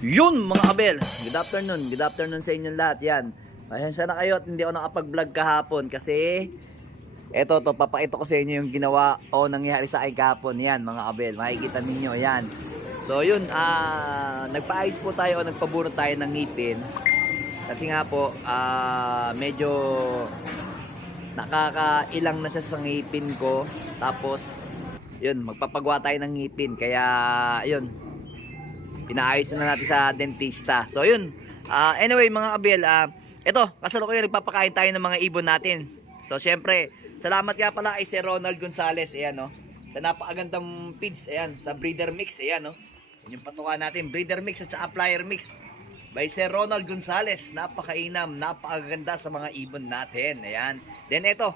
Yun mga kabel, good afternoon sa inyong lahat. Yan, pasensya na kayo at hindi ako nakapag-vlog kahapon kasi eto to, papakita ko sa inyo yung ginawa o nangyari sa akin kahapon. Yan mga kabel, makikita ninyo yan. So yun, nagpaayos po tayo o nagpabunot tayo ng ngipin kasi nga po medyo nakakailang na siya sa ngipin ko. Tapos yun, magpapagawa tayo ng ngipin, kaya yun, pinaayos na natin sa dentista. So yun, anyway mga kabel, ito, kasalukuyan nagpapakain tayo ng mga ibon natin. So syempre, salamat nga pala kay Sir Ronald Gonzales, ayan no, sa napakagandang feeds, ayan, sa breeder mix, ayan no. Yan yung patukan natin, breeder mix at saka flyer mix by Sir Ronald Gonzales. Napakainam, napakaganda sa mga ibon natin, ayan. Then ito,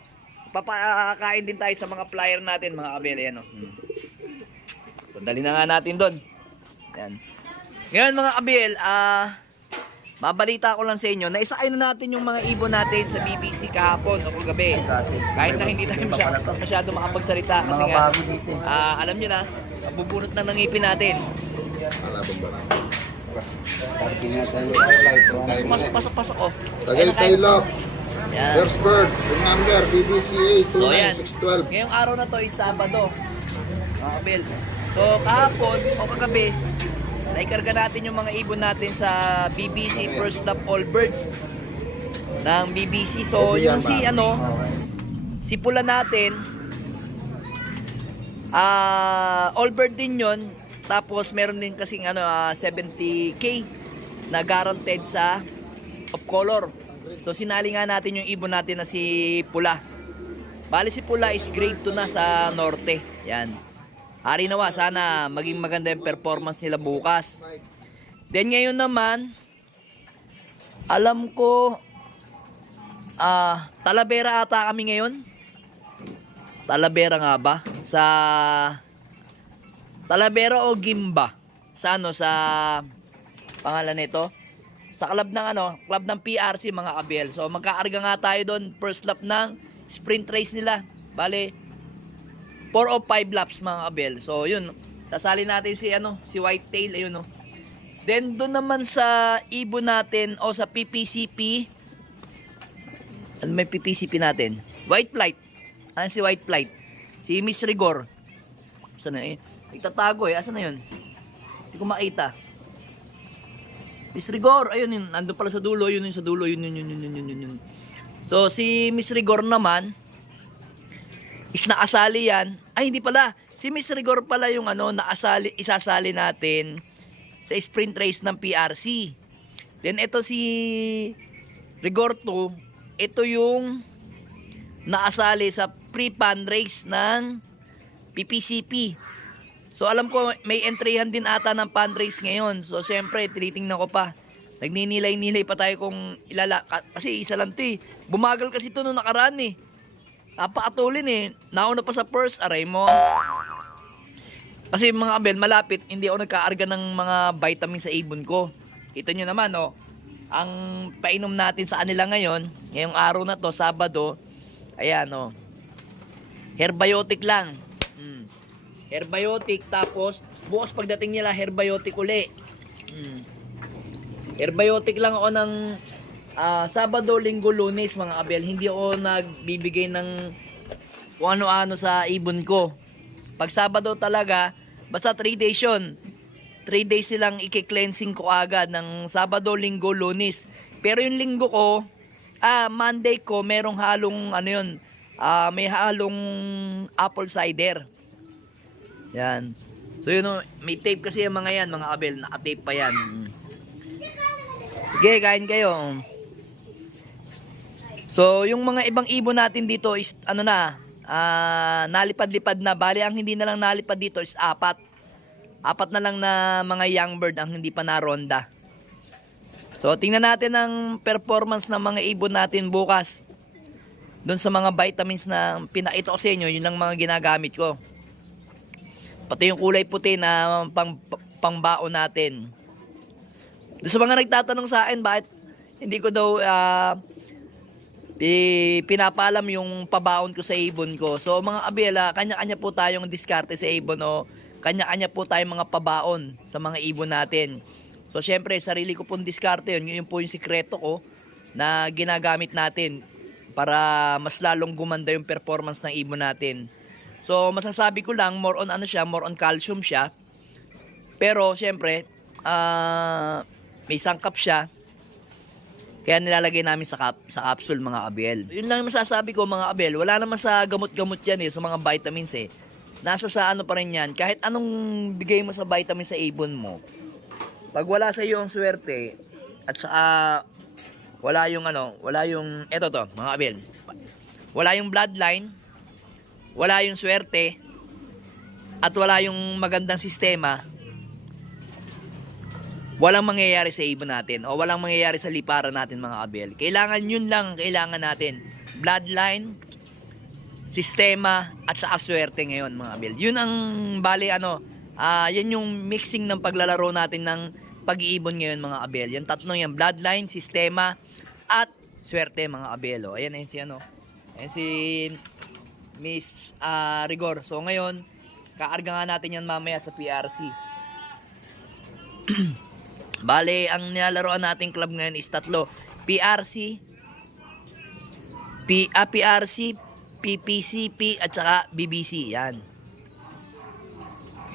papakain din tayo sa mga flyer natin mga kabel, ayan no. So dali na nga natin doon. Ayan. Ngayon mga kabel, mabalita ko lang sa inyo na isakay na natin yung mga ibon natin sa BBC kahapon o kagabi. Kahit na hindi tayo masyado makapagsalita kasi nga, alam nyo na, bubunot na ng ngipin natin. Pasok. Oh. Tagaytay Lock. Yan. First bird, yung number, BBCA 29612. Ngayong araw na to is Sabado, mga kabel. So kahapon o kagabi, naikarga natin yung mga ibon natin sa BBC First Love All Bird ng BBC. So yung si si pula natin, all bird din yun. Tapos meron din kasing 70k na guaranteed sa of color. So sinali nga natin yung ibon natin na si pula. Bali si pula is grade 2 na sa norte. Yan. Hari nawa, sana maging maganda yung performance nila bukas. Then ngayon naman, alam ko, Talavera ata kami ngayon. Talavera nga ba? Sa Talavera o Gimba? Sa sa pangalan nito? Sa club ng PRC mga kabel. So magkaarga nga tayo doon, first lap ng sprint race nila. Bale, 4 o 5 laps mga kabel. So yun, sasali natin si Whitetail, ayun no. Then doon naman sa ibon natin o sa PPCP, ano may PPCP natin? White Flight. Ano si White Flight? Si Miss Rigor. Saan na Itatago asan na yun? Hindi ko makita. Miss Rigor, ayun yun, nandun pala sa dulo, yun sa dulo, yun. So si Miss Rigor naman, is nakasali yan. Ay, hindi pala. Si Miss Rigor pala yung isasali natin sa sprint race ng PRC. Then ito si Rigor 2, ito yung nakasali sa pre-pan race ng PPCP. So alam ko may entryhan din ata ng pan race ngayon. So siyempre, tinitingnan ko pa. Nagninilay-nilay pa tayo kung kasi isa lang 'to. Bumagal kasi ito nung nakaraan eh. Napakatulin nauna pa sa first, aray mo. Kasi mga kabel, malapit, hindi ako nagkaarga ng mga vitamin sa ibon ko. Kita nyo naman ang painom natin sa kanila ngayong araw na to, Sabado, ayan herbiotic lang. Herbiotic, tapos bukas pagdating nila herbiotic uli. Herbiotic lang ako ng Sabado, Linggo, Lunes mga kabel. Hindi ako nagbibigay ng kung ano-ano sa ibon ko. Pag Sabado talaga, basta 3 days yun. 3 days silang i-cleansing ko agad ng Sabado, Linggo, Lunes. Pero yung Linggo ko, Monday ko, merong halong may halong apple cider. Yan. So yun may tape kasi yung mga yan mga kabel. Naka-tape pa yan. Sige, kain kayo. So, yung mga ibang ibon natin dito is, nalipad-lipad na. Bali, ang hindi na lang nalipad dito is 4. 4 na lang na mga young bird ang hindi pa naronda. So, tingnan natin ang performance ng mga ibon natin bukas. Doon sa mga vitamins na pinakita ko sa inyo, yun lang mga ginagamit ko. Pati yung kulay puti na pangbaon natin. Doon sa mga nagtatanong sa akin, bakit hindi ko daw pinapaalam yung pabaon ko sa ibon ko. So mga abela, kanya-kanya po tayong diskarte sa ibon o kanya-kanya po tayong mga pabaon sa mga ibon natin. So syempre, sarili ko pong diskarte yun. Yun po yung sikreto ko na ginagamit natin para mas lalong gumanda yung performance ng ibon natin. So masasabi ko lang, more on ano siya, more on calcium siya. Pero syempre, may sangkap siya. Kaya nilalagay namin sa capsule mga kabel. Yun lang yung masasabi ko mga kabel. Wala naman sa gamot-gamot yan sa mga vitamins Nasa sa ano pa rin yan. Kahit anong bigay mo sa vitamin sa ibon mo. Pag wala sa iyo ang swerte, at saka wala yung eto to mga kabel. Wala yung bloodline, wala yung swerte, at wala yung magandang sistema, walang mangyayari sa ibon natin o walang mangyayari sa liparan natin mga kabel. Yun lang kailangan natin. Bloodline, sistema, at saka swerte ngayon mga kabel. Yun ang yan yung mixing ng paglalaro natin ng pag-iibon ngayon mga kabel. Yung tatlong yan, bloodline, sistema, at swerte mga kabel. Ayan si ayan si Miss Rigor. So ngayon, kaarga nga natin yan mamaya sa PRC. Bale, ang nilalaroan nating club ngayon is tatlo. PRC, PPCP, at saka BBC. Yan.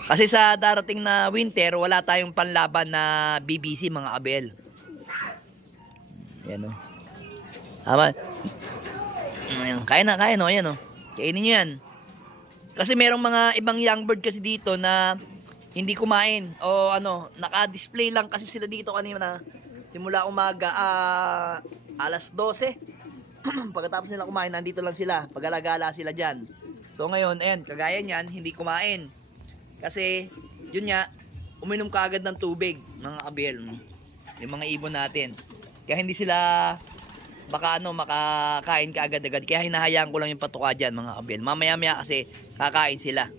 Kasi sa darating na winter, wala tayong panlaban na BBC, mga kabel. Yan Tama. Kaya na. Yan Kainin nyo yan. Kasi merong mga ibang young bird kasi dito na hindi kumain o naka-display lang kasi sila dito kanina simula umaga alas 12. Pagkatapos nila kumain, nandito lang sila, pag-alagala sila dyan. So ngayon, kagaya niyan, hindi kumain kasi yun nga, uminom ka agad ng tubig mga kabel, yung mga ibon natin, kaya hindi sila makakain ka agad-agad, kaya hinahayaan ko lang yung patuka dyan mga kabel. Mamaya-maya kasi kakain sila.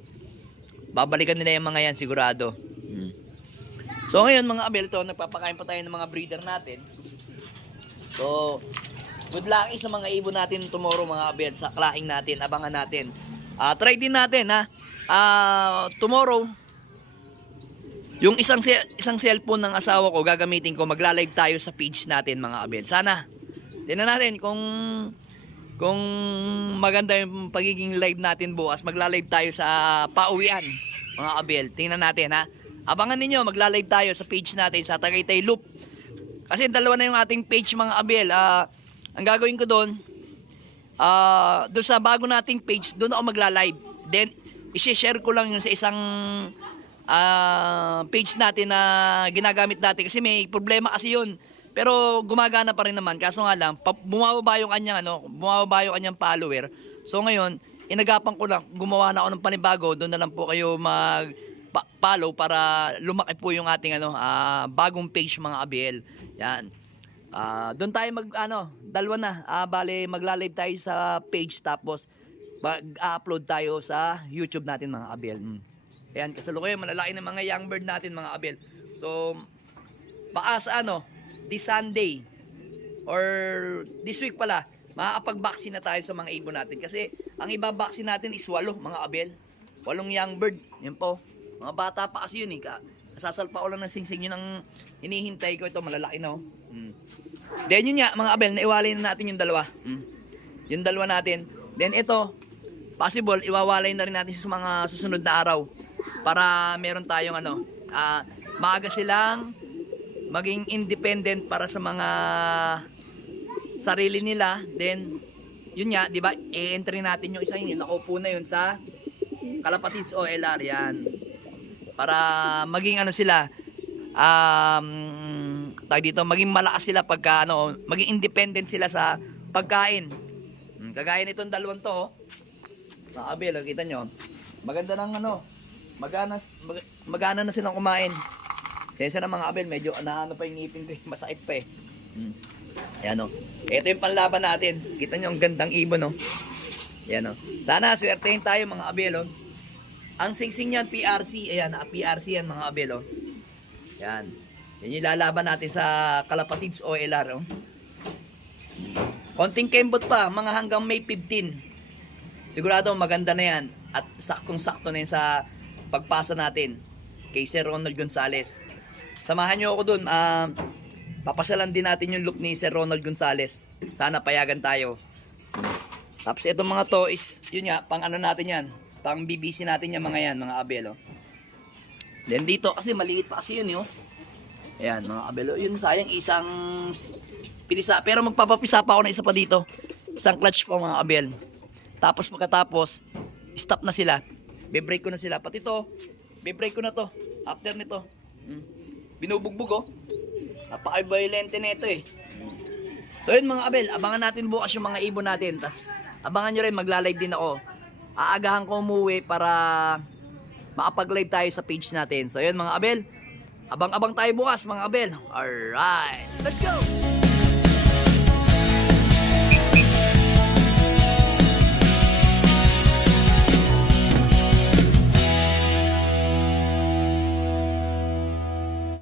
Babalikan nila yung mga yan sigurado. So ngayon mga kabel, ito nagpapakain pa tayo ng mga breeder natin. So good luck sa mga ibon natin tomorrow mga kabel, sa clahing natin, abangan natin. Try din natin tomorrow. Yung isang cellphone ng asawa ko gagamitin ko, magla-live tayo sa page natin mga kabel. Sana tingnan natin kung maganda yung pagiging live natin bukas. Magla-live tayo sa pauwian mga kabel. Tingnan natin Abangan ninyo, magla-live tayo sa page natin sa Tagaytay Loop. Kasi dalawa na yung ating page mga kabel. Ang gagawin ko doon sa bago nating page, doon ako magla-live. Then i-share ko lang yun sa isang page natin na ginagamit natin. Kasi may problema kasi yun. Pero gumagana pa rin naman. Kaso nga lang, bumababa yung kanyang follower. So ngayon, inagapan ko lang, gumawa na ako ng panibago. Doon na lang po kayo mag-follow para lumaki po yung ating bagong page mga ABL. Yan. Doon tayo dalawa na. Bale, magla-live tayo sa page tapos mag-upload tayo sa YouTube natin mga ABL. Ayan, kasalukuyan malalaki ng mga young bird natin mga ABL. So, baka sa this Sunday or this week pala, makakapag-vaccine na tayo sa mga ibon natin. Kasi ang iba-vaccine natin is 8 mga kabel. 8 young bird. Yan po. Mga bata pa kasi yun Kasasalpa ko lang ng singsing. Yun ang hinihintay ko. Ito malalaki na Then yun nga mga kabel, naiwalay na natin yung dalawa. Yung dalawa natin. Then ito, possible, iwawalay na rin natin sa mga susunod na araw. Para meron tayong maaga silang maging independent para sa mga sarili nila. Then yun nga, di ba, i-entry natin yung isa yun, nakaupo na yun sa Kalapatids OLR yan. Para maging sila, maging malakas sila pagka maging independent sila sa pagkain. Kagaya nitong dalawang to, nakabel, kita nyo, maganda ng magana na silang kumain. Kaya na mga abel, medyo pa yung ngipin ko, masakit pa Ayan ito yung panlaban natin. Kita nyo ang gandang ibon Ayan sana swertein tayo mga abel Ang singsing yan PRC. Ayan, PRC yan mga abel Ayan. Yan yung lalaban natin sa Kalapatids OLR Konting kembot pa, mga hanggang May 15. Sigurado maganda na yan. At saktong-sakto na yan sa pagpasa natin kay Sir Ronald Gonzales Samahan nyo ako dun. Papasalan din natin yung look ni Sir Ronald Gonzales. Sana payagan tayo. Tapos itong mga to is, yun nga, pang ano natin yan. Pang BBC natin yung mga yan, mga abel, oh. Then dito, kasi maliit pa kasi yun, oh. Ayan, mga abel, oh. Yun, sayang, isang pinisa. Pero magpapapisa pa ako ng isa pa dito. Isang clutch pa, mga abel. Tapos pagkatapos, stop na sila. Be-break ko na sila. Pati to, be-break ko na to. After nito. Binubugbog, oh. Napaka-violente na ito, eh. So yun mga abel, abangan natin bukas yung mga ibon natin. Tas abangan nyo rin, magla-live din ako. Aagahan ko umuwi para makapag-live tayo sa page natin. So yun mga abel, abang-abang tayo bukas mga abel. Alright, let's go!